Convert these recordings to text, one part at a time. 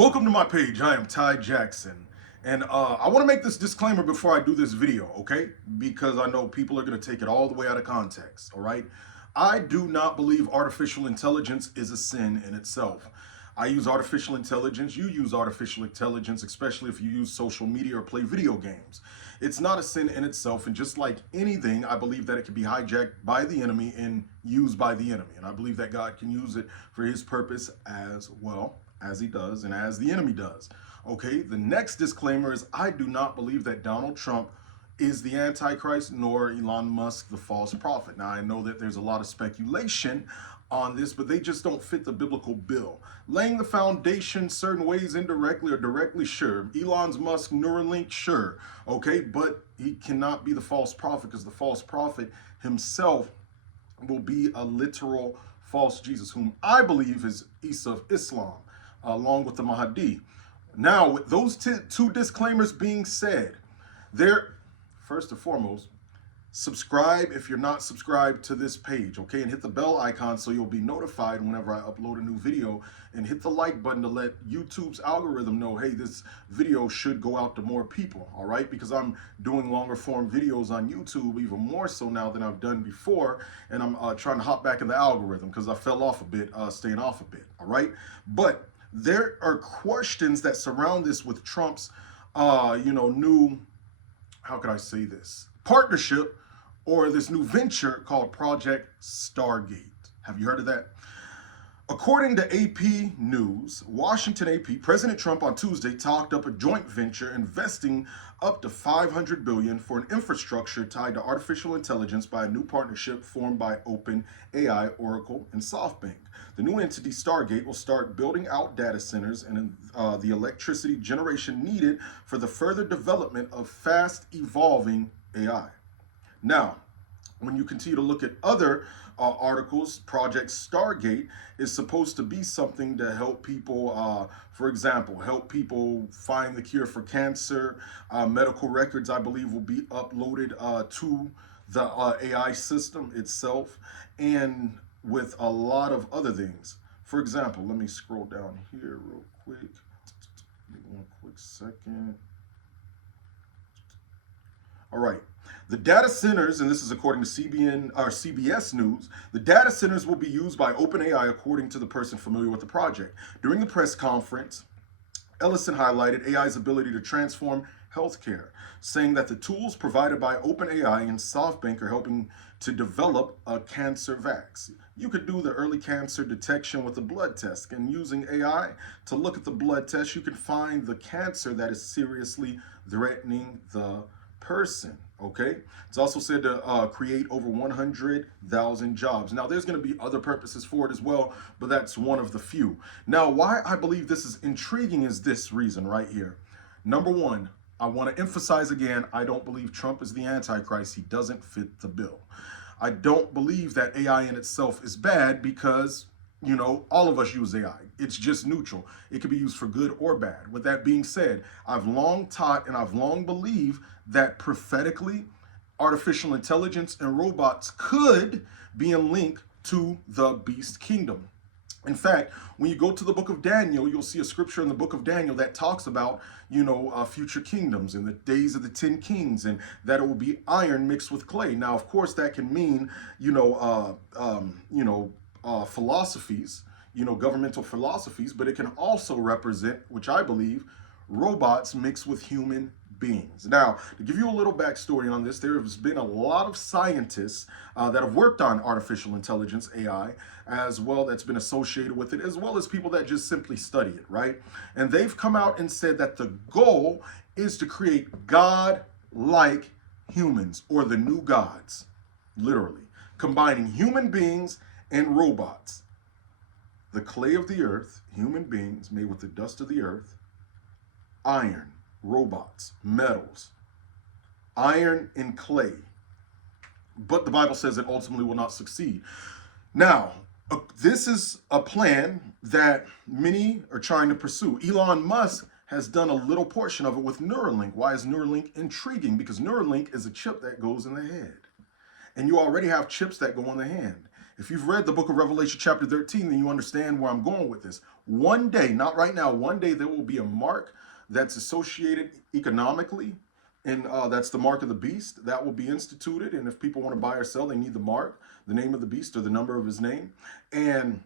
Welcome to my page. I am Ty Jackson. And I want to make this disclaimer before I do this video, okay? Because I know people are going to take it all the way out of context, all right? I do not believe artificial intelligence is a sin in itself. I use artificial intelligence. You use artificial intelligence, especially if you use social media or play video games. It's not a sin in itself. And just like anything, I believe that it can be hijacked by the enemy and used by the enemy. And I believe that God can use it for his purpose as well as he does and as the enemy does. Okay, the next disclaimer is I do not believe that Donald Trump is the Antichrist nor Elon Musk the false prophet. Now, I know that there's a lot of speculation on this, but they just don't fit the biblical bill. Laying the foundation certain ways, indirectly or directly, sure. Elon Musk, Neuralink, sure. Okay, but he cannot be the false prophet because the false prophet himself will be a literal false Jesus, whom I believe is Isa of Islam, along with the Mahdi. Now, with those two disclaimers being said, first and foremost, subscribe if you're not subscribed to this page, okay? And hit the bell icon so you'll be notified whenever I upload a new video, and hit the like button to let YouTube's algorithm know, hey, this video should go out to more people, all right? Because I'm doing longer form videos on YouTube even more so now than I've done before, and I'm trying to hop back in the algorithm because I fell off a bit, staying off a bit, all right? But there are questions that surround this with Trump's, new, how could I say this, partnership, or this new venture called Project Stargate. Have you heard of that? According to AP News, Washington AP, President Trump on Tuesday talked up a joint venture investing up to $500 billion for an infrastructure tied to artificial intelligence by a new partnership formed by OpenAI, Oracle, and SoftBank. The new entity, Stargate, will start building out data centers and the electricity generation needed for the further development of fast-evolving AI. Now, when you continue to look at other articles, Project Stargate is supposed to be something to help people, for example, help people find the cure for cancer. Medical records, I believe, will be uploaded to the AI system itself, and with a lot of other things. For example, let me scroll down here real quick. Give me one quick second. All right. The data centers, and this is according to CBS News, the data centers will be used by OpenAI, according to the person familiar with the project. During the press conference, Ellison highlighted AI's ability to transform healthcare, saying that the tools provided by OpenAI and SoftBank are helping to develop a cancer vaccine. You could do the early cancer detection with a blood test, and using AI to look at the blood test, you can find the cancer that is seriously threatening the person. Okay, it's also said to create over 100,000 jobs. Now, there's going to be other purposes for it as well, but that's one of the few. Now, why I believe this is intriguing is this reason right here. Number one, I want to emphasize again, I don't believe Trump is the Antichrist. He doesn't fit the bill. I don't believe that AI in itself is bad because, all of us use AI. It's just neutral. It can be used for good or bad. With that being said, I've long taught and I've long believed that prophetically, artificial intelligence and robots could be in link to the beast kingdom. In fact, when you go to the book of Daniel, you'll see a scripture in the book of Daniel that talks about, future kingdoms and the days of the 10 kings, and that it will be iron mixed with clay. Now, of course, that can mean, philosophies, governmental philosophies, but it can also represent, which I believe, robots mixed with human beings. Now, to give you a little backstory on this, there has been a lot of scientists that have worked on artificial intelligence, AI, as well, that's been associated with it, as well as people that just simply study it, right? And they've come out and said that the goal is to create God-like humans, or the new gods, literally, combining human beings and robots. The clay of the earth, human beings made with the dust of the earth, iron, robots, metals, iron and clay. But the Bible says it ultimately will not succeed. Now, this is a plan that many are trying to pursue. Elon Musk has done a little portion of it with Neuralink. Why is Neuralink intriguing? Because Neuralink is a chip that goes in the head. And you already have chips that go in the hand. If you've read the book of Revelation chapter 13, then you understand where I'm going with this. One day, not right now, one day there will be a mark that's associated economically, and that's the mark of the beast that will be instituted. And if people want to buy or sell, they need the mark, the name of the beast, or the number of his name. And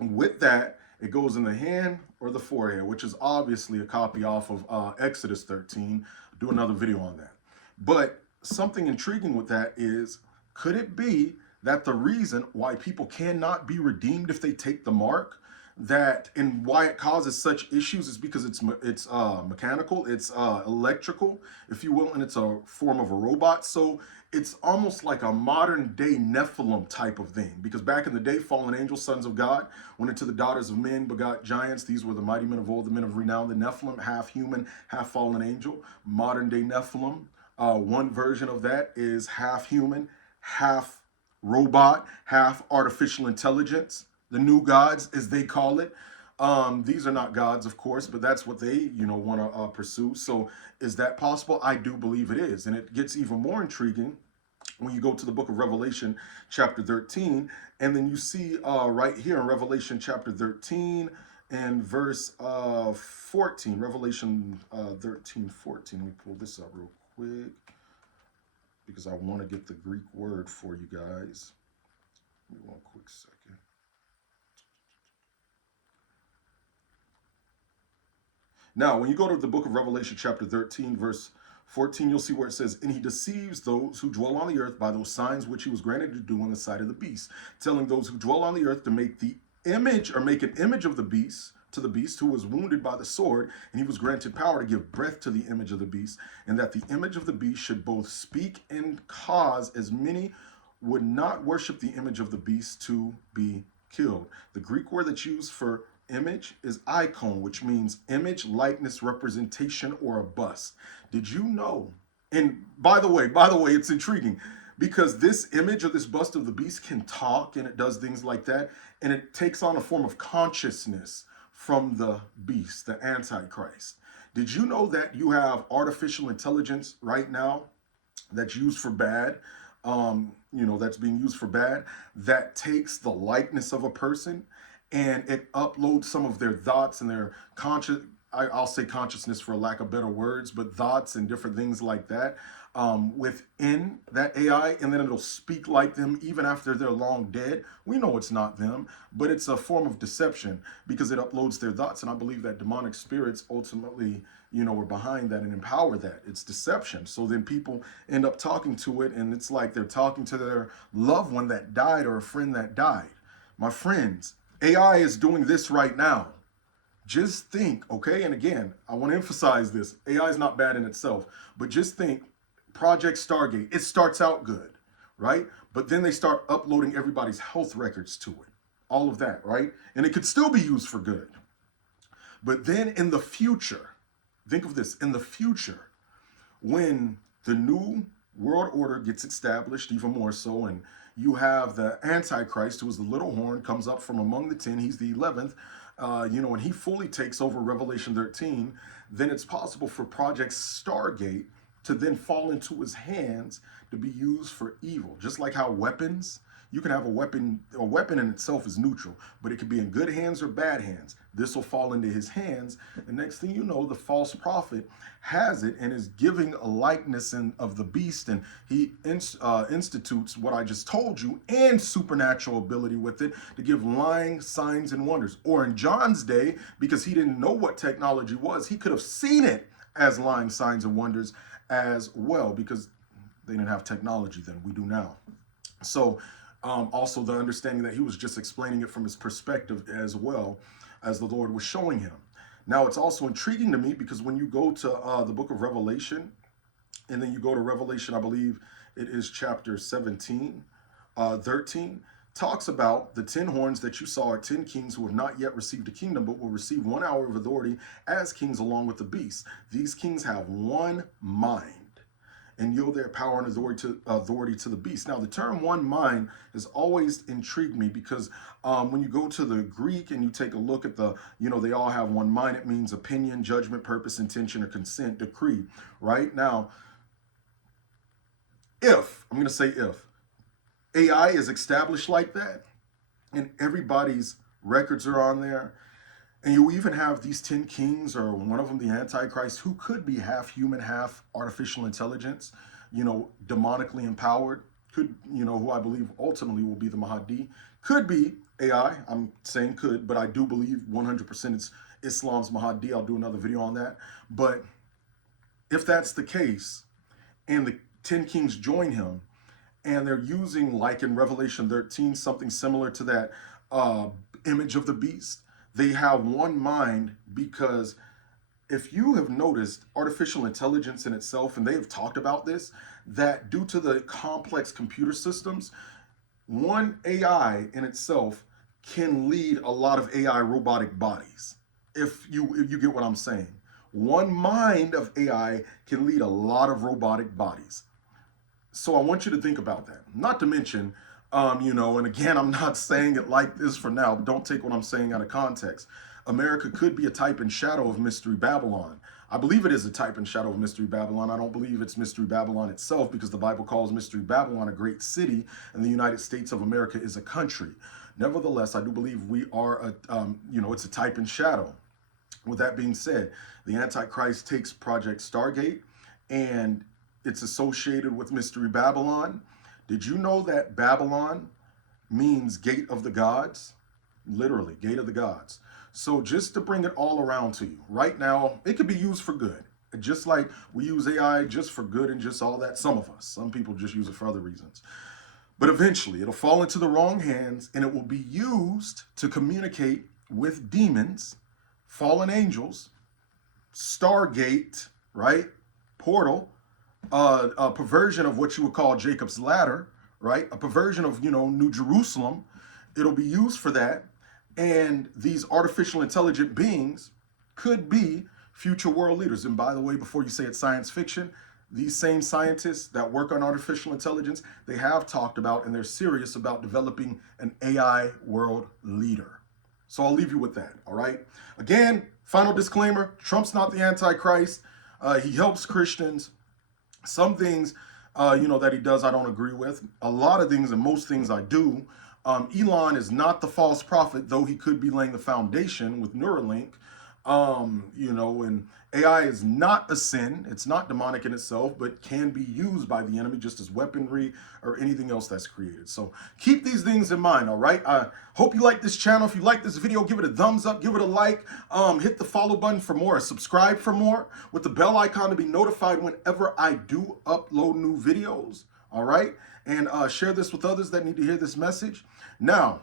with that, it goes in the hand or the forehead, which is obviously a copy off of Exodus 13. I'll do another video on that. But something intriguing with that is, could it be that the reason why people cannot be redeemed if they take the mark, that and why it causes such issues, is because it's mechanical, it's electrical, if you will, and it's a form of a robot. So it's almost like a modern day Nephilim type of thing, because back in the day, fallen angels, sons of God, went into the daughters of men, begot giants. These were the mighty men of old, the men of renown. The Nephilim, half human, half fallen angel. Modern day Nephilim, one version of that is half human, half robot, half artificial intelligence. The new gods, as they call it. These are not gods, of course, but that's what they, want to pursue. So is that possible? I do believe it is. And it gets even more intriguing when you go to the book of Revelation, chapter 13, and then you see right here in Revelation chapter 13 and verse 14, Revelation 13, 14. Let me pull this up real quick because I want to get the Greek word for you guys. Give me one quick second. Now, when you go to the book of Revelation, chapter 13, verse 14, you'll see where it says, "And he deceives those who dwell on the earth by those signs which he was granted to do on the side of the beast, telling those who dwell on the earth to make the image, or make an image of the beast, to the beast who was wounded by the sword, and he was granted power to give breath to the image of the beast, and that the image of the beast should both speak and cause as many would not worship the image of the beast to be killed." The Greek word that's used for image is icon, which means image, likeness, representation, or a bust. Did you know? And by the way, it's intriguing because this image or this bust of the beast can talk, and it does things like that, and it takes on a form of consciousness from the beast, the Antichrist. Did you know that you have artificial intelligence right now that's used for bad? That's being used for bad, that takes the likeness of a person and it uploads some of their thoughts and their I'll say consciousness for lack of better words, but thoughts and different things like that within that AI, and then it'll speak like them even after they're long dead. We know it's not them, but it's a form of deception because it uploads their thoughts, and I believe that demonic spirits ultimately, are behind that and empower that. It's deception. So then people end up talking to it, and it's like they're talking to their loved one that died or a friend that died. My friends, AI is doing this right now. Just think, okay? And again, I want to emphasize this. AI is not bad in itself, but just think, Project Stargate, it starts out good, right? But then they start uploading everybody's health records to it. All of that, right? And it could still be used for good. But then in the future, think of this, in the future, when the new world order gets established even more so, and you have the Antichrist, who is the little horn, comes up from among the 10, he's the 11th, and he fully takes over Revelation 13, then it's possible for Project Stargate to then fall into his hands to be used for evil. Just like how weapons, you can have a weapon in itself is neutral, but it could be in good hands or bad hands. This will fall into his hands, and next thing you know, the false prophet has it and is giving a likeness of the beast, and he institutes what I just told you and supernatural ability with it to give lying signs and wonders. Or in John's day, because he didn't know what technology was, he could have seen it as lying signs and wonders as well, because they didn't have technology then. We do now. So also the understanding that he was just explaining it from his perspective as well as the Lord was showing him. Now, it's also intriguing to me because when you go to the book of Revelation, and then you go to Revelation, I believe it is chapter 17, 13, talks about the 10 horns that you saw are 10 kings who have not yet received a kingdom, but will receive 1 hour of authority as kings along with the beast. These kings have one mind and yield their power and authority to the beast. Now, the term one mind has always intrigued me because when you go to the Greek and you take a look at they all have one mind, it means opinion, judgment, purpose, intention, or consent, decree, right? Now, if AI is established like that and everybody's records are on there, And you even have these 10 kings, or one of them, the Antichrist, who could be half human, half artificial intelligence, demonically empowered. Could, who I believe ultimately will be the Mahdi. Could be AI. I'm saying could, but I do believe 100% it's Islam's Mahdi. I'll do another video on that. But if that's the case, and the 10 kings join him, and they're using, like in Revelation 13, something similar to that image of the beast. They have one mind, because if you have noticed, artificial intelligence in itself, and they have talked about this, that due to the complex computer systems, one AI in itself can lead a lot of AI robotic bodies. If you get what I'm saying. One mind of AI can lead a lot of robotic bodies. So I want you to think about that. Not to mention, and again, I'm not saying it like this for now. Don't take what I'm saying out of context. America could be a type and shadow of Mystery Babylon. I believe it is a type and shadow of Mystery Babylon. I don't believe it's Mystery Babylon itself, because the Bible calls Mystery Babylon a great city, and the United States of America is a country. Nevertheless, I do believe we are it's a type and shadow. With that being said, the Antichrist takes Project Stargate, and it's associated with Mystery Babylon. Did you know that Babylon means gate of the gods? Literally, gate of the gods. So just to bring it all around to you, right now, it could be used for good. Just like we use AI just for good and just all that. Some of us, some people just use it for other reasons. But eventually, it'll fall into the wrong hands, and it will be used to communicate with demons, fallen angels, Stargate, right? Portal, a perversion of what you would call Jacob's ladder, right? A perversion of, New Jerusalem. It'll be used for that. And these artificial intelligent beings could be future world leaders. And by the way, before you say it's science fiction, these same scientists that work on artificial intelligence, they have talked about, and they're serious about developing an AI world leader. So I'll leave you with that, all right? Again, final disclaimer, Trump's not the Antichrist. He helps Christians. Some things, that he does, I don't agree with. A lot of things, and most things I do. Elon is not the false prophet, though he could be laying the foundation with Neuralink. And AI is not a sin. It's not demonic in itself, but can be used by the enemy just as weaponry or anything else that's created. So keep these things in mind, all right? I hope you like this channel. If you like this video, give it a thumbs up, give it a like, hit the follow button for more, subscribe for more, with the bell icon to be notified whenever I do upload new videos, all right? And share this with others that need to hear this message. Now,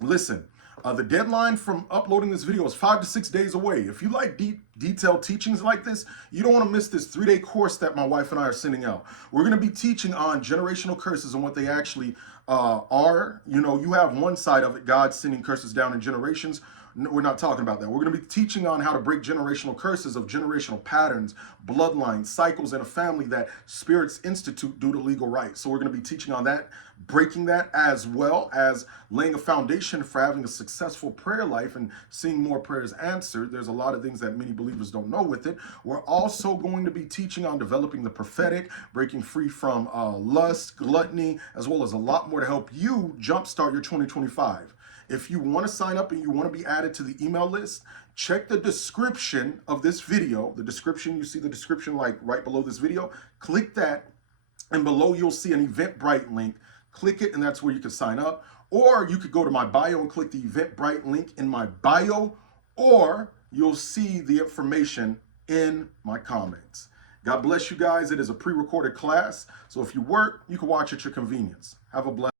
listen. The deadline from uploading this video is 5 to 6 days away. If you like detailed teachings like this, you don't want to miss this 3-day course that my wife and I are sending out. We're going to be teaching on generational curses and what they actually are. You have one side of it, God sending curses down in generations. We're not talking about that. We're going to be teaching on how to break generational curses of generational patterns, bloodlines, cycles in a family that spirits institute due to legal rights. So we're going to be teaching on that, breaking that, as well as laying a foundation for having a successful prayer life and seeing more prayers answered. There's a lot of things that many believers don't know with it. We're also going to be teaching on developing the prophetic, breaking free from lust, gluttony, as well as a lot more to help you jumpstart your 2025. If you want to sign up and you want to be added to the email list, check the description of this video. The description, you see the description like right below this video. Click that, and below you'll see an Eventbrite link. Click it, and that's where you can sign up. Or you could go to my bio and click the Eventbrite link in my bio, or you'll see the information in my comments. God bless you guys. It is a pre-recorded class, so if you work, you can watch at your convenience. Have a blessed